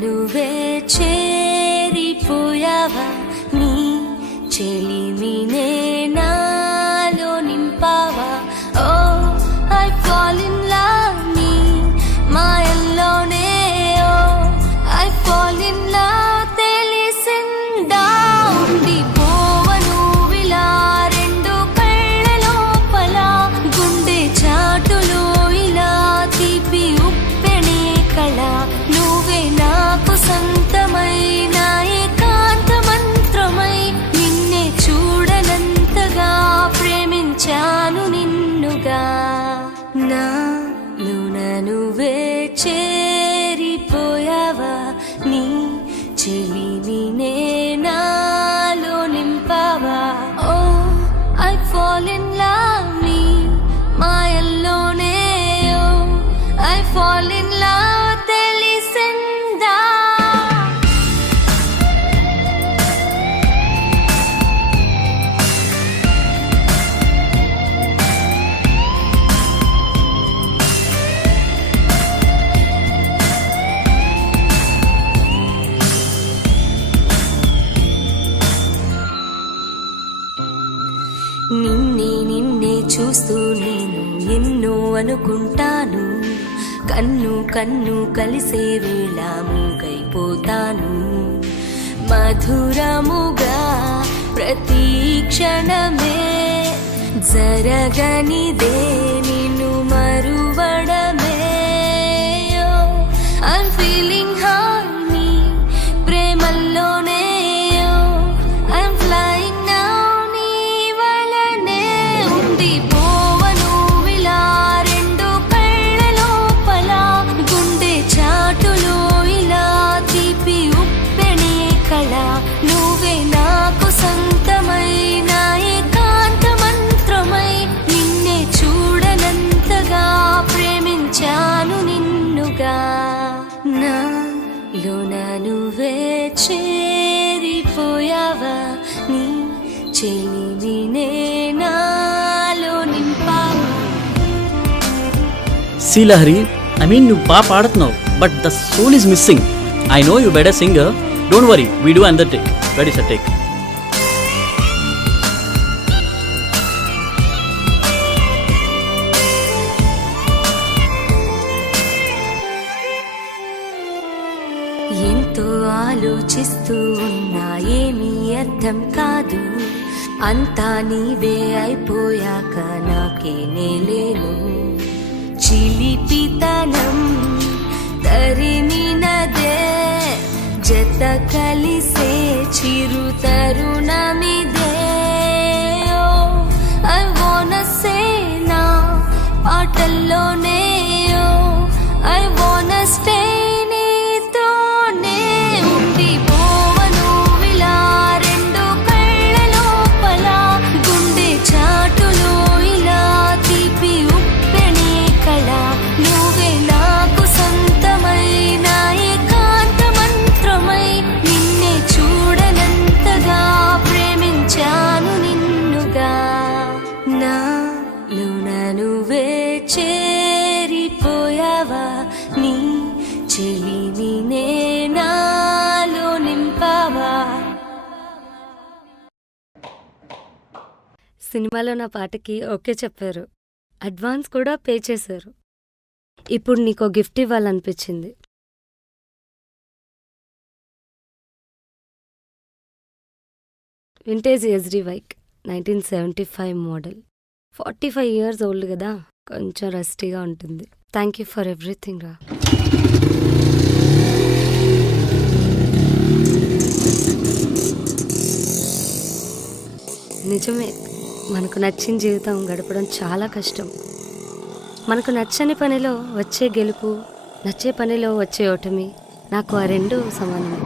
నువ్వే చేరిపోయావా నీ చెలిమినే నాలో నింపావా ఓ ఐ ఫాల్ ఇన్ లవ్ నీ మాయల్లోనే ఓ ఐ ఫాల్ ఇన్ లవ్ తెలిసిందా ఉండిపోవను విలా రెండు కళ్ళ లోపల గుండె చాటులో ఇలా తీపి ఉప్పెనే కళ నువ్వే నాకు సంతమైన ఏకాంత మంత్రమై నిన్నే చూడనంతగా ప్రేమించాను నిన్నుగా నాలోన నువ్వే చేరిపోయావా నీ చెలిమినే నాలో నింపావా ఓ ఐ ఫాల్ ఇన్ లవ్ నీ మాయల్లోనే ఓ ఐ ఫాల్ ఇన్ లవ్ తెలిసిందా నిన్నే నిన్నే చూస్తూ నేను ఎన్నో అనుకుంటాను కన్ను కన్ను కలిసే వేళ మూగైపోతాను మధురముగా ప్రతి క్షణమే జరగనిదే నిన్ను మరువడమే I'm feeling honey ప్రేమల్లోనే I'm flying now నీ వలనే ఉండిపోవను విలా రెండు కళ్ళ లోపల గుండె చాటులో ఇలా తీపి ఉప్పెనే కళ నువ్వే నాకు సంతమైన ఏకాంత మంత్రమై నిన్నే చూడనంతగా ప్రేమించాను నిన్నుగా నాలోన నువ్వే చేరిపోయావా నీ చెలిమినే నాలో నింపావా See Lahari, I mean you pa paadutnavu but the soul is missing. I know you better singer. Don't worry, we do another take. Ready sir, take. ఎంతో ఆలోచిస్తూ ఉన్నా ఏమీ అర్థం కాదు అంతా నీవే అయిపోయాక నాకే నేలేను చిలిపితనం తరిమినదే జత కలిసే చిరు తరుణమిదే ఐ వానా సే నా పాటల్లోనే ఐ వానా స్టే నువ్వే చేరిపోయావా నీ చెలిమినే నాలో నింపావా సినిమాలో నా పాటకి ఓకే చెప్పారు అడ్వాన్స్ కూడా పే చేశారు ఇప్పుడు నీకో గిఫ్ట్ ఇవ్వాలనిపించింది vintage SD bike 1975 model 45 years old కదా కొంచెం రస్టీగా ఉంటుంది థ్యాంక్ యూ ఫర్ ఎవ్రీథింగ్ రా నిజమే మనకు నచ్చిన జీవితం గడపడం చాలా కష్టం మనకు నచ్చని పనిలో వచ్చే గెలుపు నచ్చే పనిలో వచ్చే ఓటమి నాకు ఆ రెండు సమానమే